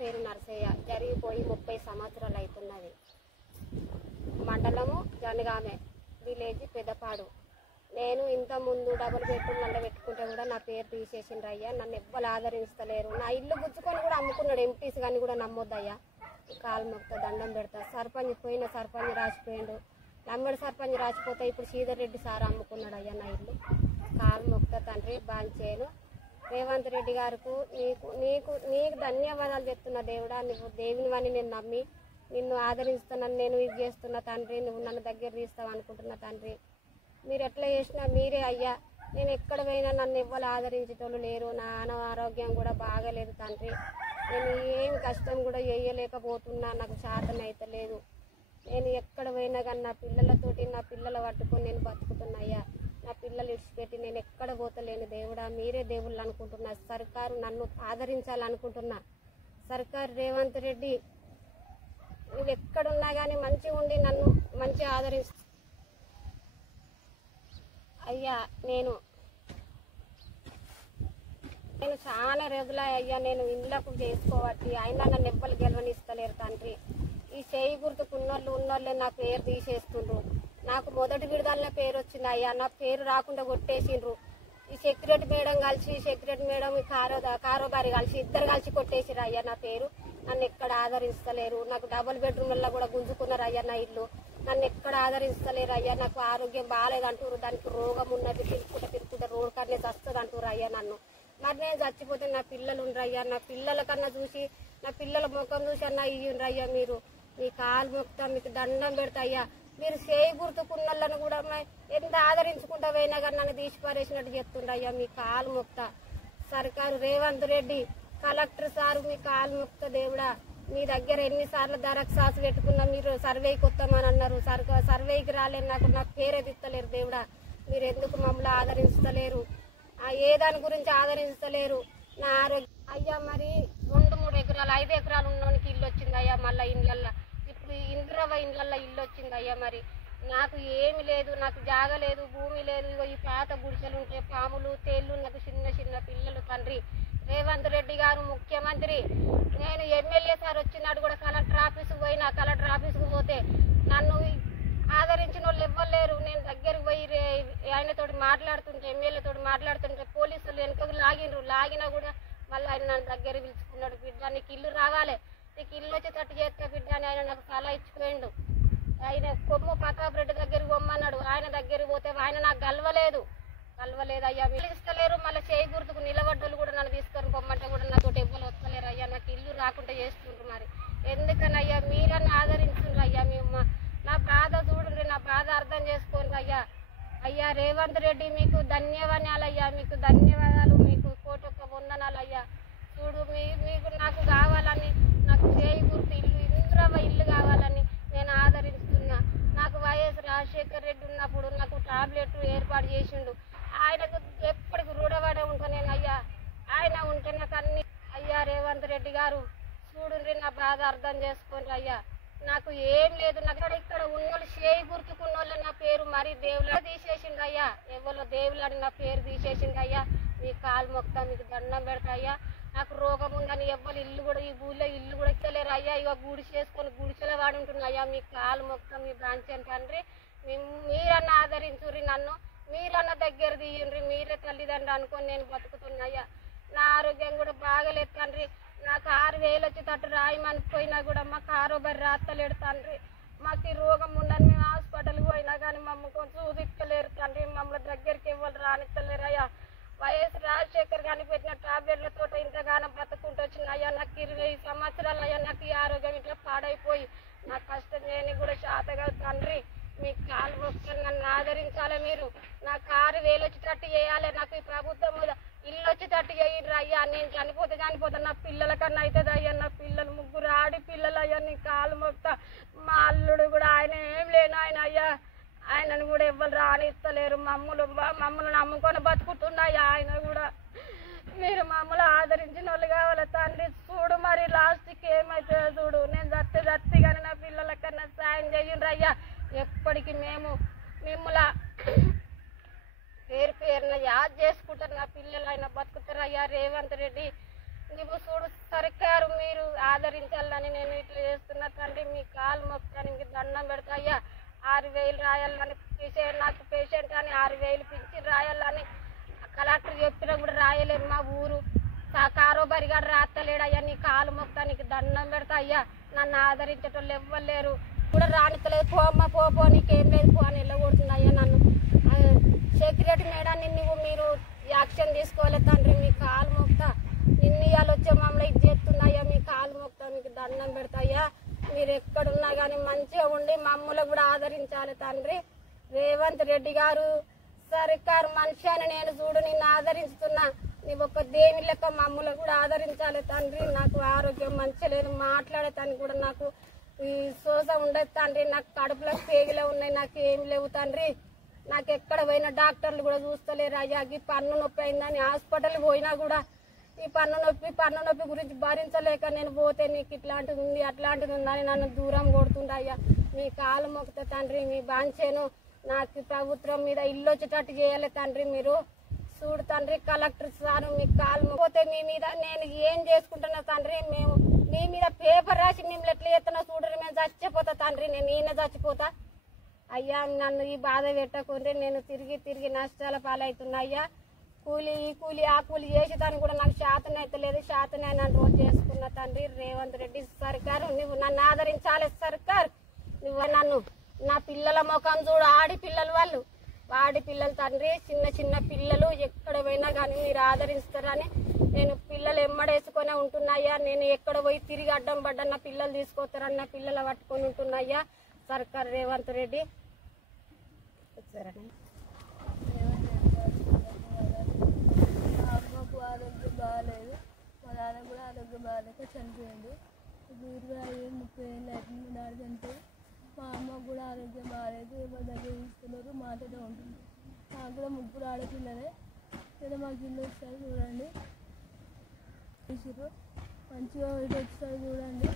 పేరు నరసయ్య. జరిగిపోయి 30 సంవత్సరాలు అవుతున్నది. మండలము జనగామె, విలేజ్ పెద్దపాడు. నేను ఇంత ముందు డబుల్ బెడ్రూమ్ నల్ల పెట్టుకుంటే కూడా నా పేరు తీసేసిండ్రు అయ్యా. నన్ను ఎవ్వరు ఆదరిస్తలేరు. నా ఇల్లు గుచ్చుకొని కూడా అమ్ముకున్నాడు ఎంపీస్ కానీ కూడా నమ్మొద్దయ్యా. కాలు మొక్త దండం పెడతా. సర్పంచ్ పోయిన సర్పంచ్ రాసిపోయిండు. నమ్మడి సర్పంచ్ రాసిపోతే ఇప్పుడు శ్రీధర్ రెడ్డి సార్ అమ్ముకున్నాడు అయ్యా నా ఇల్లు. కాలు మొక్త తండ్రి బాంచేను. రేవంత్ రెడ్డి గారికి నీకు ధన్యవాదాలు చెప్తున్నా దేవుడా. నువ్వు దేవుని వాడిని నేను నమ్మి నిన్ను ఆదరిస్తున్నాను. నేను ఇది చేస్తున్నా తండ్రి. నువ్వు నన్ను దగ్గర తీస్తావు అనుకుంటున్నా తండ్రి. మీరు ఎట్లా చేసినా మీరే అయ్యా. నేను ఎక్కడ పోయినా నన్ను ఎవ్వరు ఆదరించేటోళ్ళు లేరు. నా ఆరోగ్యం కూడా బాగలేదు తండ్రి. నేను ఏం కష్టం కూడా చేయలేకపోతున్నా. నాకు శాతం అయితే లేదు. నేను ఎక్కడ పోయినా కానీ నా పిల్లలతోటి నా పిల్లలు పట్టుకొని నేను బతుకుతున్నాయ్యా. నా పిల్లలు ఇడిచిపెట్టి నేను ఎక్కడ పోతలేను దేవుడా. మీరే దేవుళ్ళు అనుకుంటున్నా. సర్కారు నన్ను ఆదరించాలనుకుంటున్నా. సర్కారు రేవంత్ రెడ్డి నువ్వు ఎక్కడున్నా కానీ మంచిగా ఉండి నన్ను మంచిగా ఆదరిస్తు అయ్యా. నేను చాలా రోజులు అయ్యా నేను ఇళ్ళకు చేసుకోవట్టి అయినా నన్ను ఎవ్వరు గెలవనిస్తలేరు తండ్రి. ఈ చేయి ఉన్నోళ్ళే నా పేరు తీసేస్తుండ్రు. నాకు మొదటి విడుదల పేరు వచ్చింది అయ్యా. నా పేరు రాకుండా కొట్టేసిండ్రు. ఈ సెక్యూరిటీ మేడం కలిసి సెక్యూరిటీ మేడం కారోబారి కలిసి ఇద్దరు కలిసి కొట్టేసిరు అయ్యా నా పేరు. నన్ను ఎక్కడ ఆదరిస్తలేరు. నాకు డబుల్ బెడ్రూమ్లలో కూడా గుంజుకున్నారు అయ్యా నా ఇల్లు. నన్ను ఎక్కడ ఆదరిస్తలేరు అయ్యా. నాకు ఆరోగ్యం బాగాలేదంటారు. దానికి రోగం ఉన్నది. తిరుక్కుంటే రోడ్ కన్నా చస్తుంది అంటారు అయ్యా నన్ను. మరి నేను చచ్చిపోతే నా పిల్లలు ఉండరు అయ్యా. నా పిల్లల కన్నా చూసి నా పిల్లల ముఖం చూసి అన్నా ఇయ్యండ్రు అయ్యా. మీరు మీ కాలు మొక్తా మీకు దండం పెడతా అయ్యా. మీరు చేయి గుర్తుకున్నోళ్ళను కూడా ఎంత ఆదరించుకుంటా పోయినా కానీ నన్ను తీసి పారేసినట్టు చెప్తుండ్రు అయ్యా. మీ కాలు మొక్తా. సర్కారు రేవంత్ రెడ్డి కలెక్టర్ సారు మీ కాలు మొక్తా దేవుడా. మీ దగ్గర ఎన్నిసార్లు దరఖాస్తు పెట్టుకున్నా మీరు సర్వేకి వస్తామని అన్నారు. సర్వేకి రాలేదు. నాకు పేరే తిత్తలేరు దేవుడా. మీరు ఎందుకు మమ్మల్ని ఆదరిస్తలేరు? ఏ దాని గురించి ఆదరిస్తలేరు? నా ఆరోగ్యం అయ్యా. మరి 2-3 ఎకరాలు 5 ఎకరాలు ఉన్నోనికి ఇల్లు వచ్చింది అయ్యా. మళ్ళీ ఇండ్లల్లో ఇప్పుడు ఇంద్రవ ఇండ్లల్లో ఇల్లు వచ్చింది అయ్యా. మరి నాకు ఏమి లేదు. నాకు జాగ లేదు, భూమి లేదు. ఇగో ఈ పాత గుడిసెలు ఉంటే పాములు తేళ్లు నాకు చిన్న పిల్లలు తండ్రి. రేవంత్ రెడ్డి గారు ముఖ్యమంత్రి. నేను ఎమ్మెల్యే సార్ వచ్చినాడు కూడా కలెక్టర్ ఆఫీస్కి పోయినా. కలెక్టర్ ఆఫీస్కి పోతే నన్ను ఆదరించిన వాళ్ళు ఇవ్వలేరు. నేను దగ్గరికి పోయి ఆయనతోటి మాట్లాడుతుంటే ఎమ్మెల్యేతో మాట్లాడుతుంటే పోలీసులు వెనుకకు లాగినా కూడా మళ్ళీ ఆయన నన్ను దగ్గర పిలుచుకున్నాడు. బిడ్డ నీకు ఇల్లు రావాలి, నీకు ఇల్లు వచ్చేటట్టు చేస్తే బిడ్డ అని ఆయన నాకు సలహా ఇచ్చిపోయిండు. ఆయన కొమ్ము ప్రతాప్ రెడ్డి దగ్గరికి పొమ్మన్నాడు. ఆయన దగ్గరికి పోతే ఆయన నాకు గెలవలేదు అయ్యా. పిలుస్తలేరు. మళ్ళీ చేయి గుర్తుకు నిలబడ్డలు కూడా నన్ను తీసుకొని పొమ్మంటే కూడా నాతో ఎవ్వరు వస్తలేరు అయ్యా. నాకు ఇల్లు రాకుండా చేస్తుండ్రు. మరి ఎందుకనయ్యా మీరన్నా ఆదరించుండ్రు అయ్యా. మేము నా బాధ చూడండి, నా బాధ అర్థం చేసుకోండి అయ్యా. అయ్యా రేవంత్ రెడ్డి మీకు ధన్యవాదాలు అయ్యా. మీకు ధన్యవాదాలు. మీకు కోటొక్క వందనాలు అయ్యా. చూడు మీకు నాకు కావాలని నాకు చేయి గుర్తు ఇంద్రవ ఇల్లు కావాలని నేను ఆదరిస్తున్నా. నాకు వైఎస్ రాజశేఖర్ రెడ్డి ఉన్నప్పుడు నాకు టాబ్లెట్ ఏర్పాటు చేసిండు. ఆయనకు ఎప్పటికి రుణపడే ఉంటాను నేను అయ్యా. ఆయన ఉంటే నాకు అన్ని అయ్యా. రేవంత్ రెడ్డి గారు చూడండి, నా బాధ అర్థం చేసుకోండి అయ్యా. నాకు ఏం లేదు. నాకు ఇక్కడ ఉన్నోళ్ళు చేయి గుర్తుకున్నోళ్ళు నా పేరు మరి దేవుళ్ళ తీసేసిండు అయ్యా. ఎవరో దేవుళ్ళని నా పేరు తీసేసిండు అయ్యా. మీ కాలు మొక్తా మీకు దండం పెడతా అయ్యా. నాకు రోగం ఉందని ఎవ్వరు ఇల్లు కూడా ఈ ఊళ్ళో ఇల్లు కూడా ఇస్తలేరు అయ్యా. ఇక గుడిసేసుకొని గుడిసెల వాడి ఉంటున్నా అయ్యా. మీ కాలు మొక్తా మీ బ్రాంచ్ తండ్రి. మీరన్నా ఆదరించుర్రి నన్ను. మీరన్నా దగ్గర తీయండ్రి. మీరే తల్లిదండ్రులు అనుకొని నేను బతుకుతున్నా అయ్యా. నా ఆరోగ్యం కూడా బాగలేదు తండ్రి. నాకు 6,000 వచ్చేటట్టు రాయమని పోయినా కూడా మా కారోబారి రాత్తలేడు తండ్రి. మాకు ఈ రోగం ఉందని మేము హాస్పిటల్కి పోయినా కానీ మమ్మల్ని కొంచెం చూదిక్కలేరు తండ్రి. మమ్మల్ని దగ్గరికి ఇవ్వాలి రానిస్తలేరు అయ్యా. వైఎస్ రాజశేఖర్ కానీ పెట్టిన టాబ్లెట్లతో ఇంతగానో బతుకుంటూ వచ్చిన అయ్యా. నాకు 20 సంవత్సరాలు అయ్యా. నాకు ఈ ఆరోగ్యం ఇట్లా పాడైపోయి నాకు కష్టం చేయని కూడా శాతగా తండ్రి. మీ కాలు మొక్కలు నన్ను ఆదరించాలి. మీరు నాకు 6,000 వచ్చేటట్టు చేయాలి. నాకు ఈ ప్రభుత్వం ఇల్లు వచ్చేటట్టు చేయండి అయ్యా. నేను చనిపోతే నా పిల్లల కన్నా అవుతుంది అయ్యా. నా పిల్లలు 3 ఆడపిల్లలు అయ్యా. నీ కాలు మొక్తా. మా అల్లుడు కూడా ఆయన ఏం లేను ఆయన అయ్యా. ఆయనను కూడా ఎవ్వరు రానిస్తలేరు. మమ్మల్ని నమ్ముకొని బతుకుతున్నాయ్యా. ఆయన కూడా మీరు మమ్మల్ని ఆదరించిన వాళ్ళు కావాలి తండ్రి. చూడు మరి లాస్ట్కి ఏమవుతుందో చూడు. నేను చత్తి కానీ నా పిల్లల కన్నా సాయం చెయ్యండి అయ్యా. ఎప్పటికీ మేము మిమ్మల్ని పేరున యాద్ చేసుకుంటారు. నా పిల్లలు ఆయన బతుకుతారు అయ్యా. రేవంత్ రెడ్డి నువ్వు చూడు సర్కారు మీరు ఆదరించాలని నేను ఇట్లా చేస్తున్నా తండ్రి. మీ కాలు మొక్కడానికి దండం పెడతాయ్యా. 6,000 రాయాలని నాకు పేషెంట్ అని 6,000 పింఛన్ రాయాలని కలెక్టర్ చెప్పినా కూడా రాయలేదు. మా ఊరు కారోబారి గారు రాస్తలేడయ్యా. నీ కాలు మొక్కడానికి దండం పెడతాయ్యా. నన్ను ఆదరించేటోళ్ళు ఎవ్వలేరు కూడా రానితలేదు. పోమ్మ పో నీకేం లేదు పో అని వెళ్ళగొడుతున్నాయ్యా నన్ను. సెక్యూరిటీ మేడాన్ని మీరు యాక్షన్ తీసుకోవాలి తండ్రి. మీ కాలు మొక్తా నిన్ను ఇవాళ వచ్చే మమ్మల్ని ఇది చేస్తున్నాయ్యా. మీ కాలు మొక్తా మీకు దండం పెడతాయ్యా. మీరు ఎక్కడున్నా కానీ మంచిగా ఉండి మమ్మల్ని కూడా ఆదరించాలి తండ్రి. రేవంత్ రెడ్డి గారు సర్కారు మనిషి అని నేను చూడు నిన్ను ఆదరిస్తున్నా. నీవు ఒక దేవి లెక్క మమ్మల్ని కూడా ఆదరించాలి తండ్రి. నాకు ఆరోగ్యం మంచిగా లేదు, మాట్లాడేతానికి కూడా నాకు ఈ శ్వాస ఉండదు తండ్రి. నాకు కడుపులో పేగులే ఉన్నాయి, నాకు ఏం లేవు తండ్రి. నాకు ఎక్కడ పోయినా డాక్టర్లు కూడా చూస్తలేరు అయ్యా. ఈ పన్ను నొప్పి అయిందని హాస్పిటల్ పోయినా కూడా ఈ పన్ను నొప్పి గురించి భరించలేక నేను పోతే నీకు ఇట్లాంటిది ఉంది అట్లాంటిది ఉందని నన్ను దూరం కొడుతుండ అయ్యా. మీ కాలు మొక్కుతా తండ్రి. మీ బాంచేను నాకు ప్రభుత్వం మీద ఇల్లు వచ్చేటట్టు చేయాలి తండ్రి. మీరు చూడు తండ్రి. కలెక్టర్ సార్ మీ కాలు పోతే మీ మీద నేను ఏం చేసుకుంటున్నా తండ్రి. మేము మీ మీద పేపర్ రాసి మేము ఎట్లా చేస్తున్నా చూడరు. మేము చచ్చిపోతా తండ్రి. నేను ఈయన చచ్చిపోతా అయ్యా. నన్ను ఈ బాధ పెట్టకుంటే నేను తిరిగి నష్టాల పాలవుతున్నా అయ్యా. ఈ కూలి ఆ కూలి చేసేదాన్ని కూడా నాకు శాతనైతలేదు. శాతనై నన్ను రోజు చేసుకున్న తండ్రి. రేవంత్ రెడ్డి సర్కారు నువ్వు నన్ను ఆదరించాలి సర్కార్. నువ్వు నన్ను నా పిల్లల ముఖం చూడు. ఆడిపిల్లలు వాళ్ళు ఆడిపిల్లలు తండ్రి. చిన్న పిల్లలు ఎక్కడ పోయినా కానీ మీరు ఆదరిస్తారని నేను పిల్లలు ఎమ్మడేసుకొని ఉంటున్నాయ్యా. నేను ఎక్కడ పోయి తిరిగి అడ్డం పడ్డా నా పిల్లలు తీసుకొస్తారని నా పిల్లలు పట్టుకొని ఉంటున్నాయ్యా. సర్కార్ రేవంత్ రెడ్డి వచ్చారని అమ్మకు ఆరోగ్యం బాగాలేదు, మా నాన్న కూడా ఆరోగ్యం బాగాలేక చనిపోయింది. 25-30 ఏళ్ళు అవుతుంది డాడీ చనిపోయి. మా అమ్మకు కూడా ఆరోగ్యం బాగాలేదు, ఎవరి దగ్గర తీసుకున్నారు, మాటనే ఉంటుంది. నాకు కూడా 3 ఆడపిల్లలే. ఏదో మాకు ఇల్లు వస్తారు చూడండి, మంచిగా ఇటు వస్తారు చూడండి.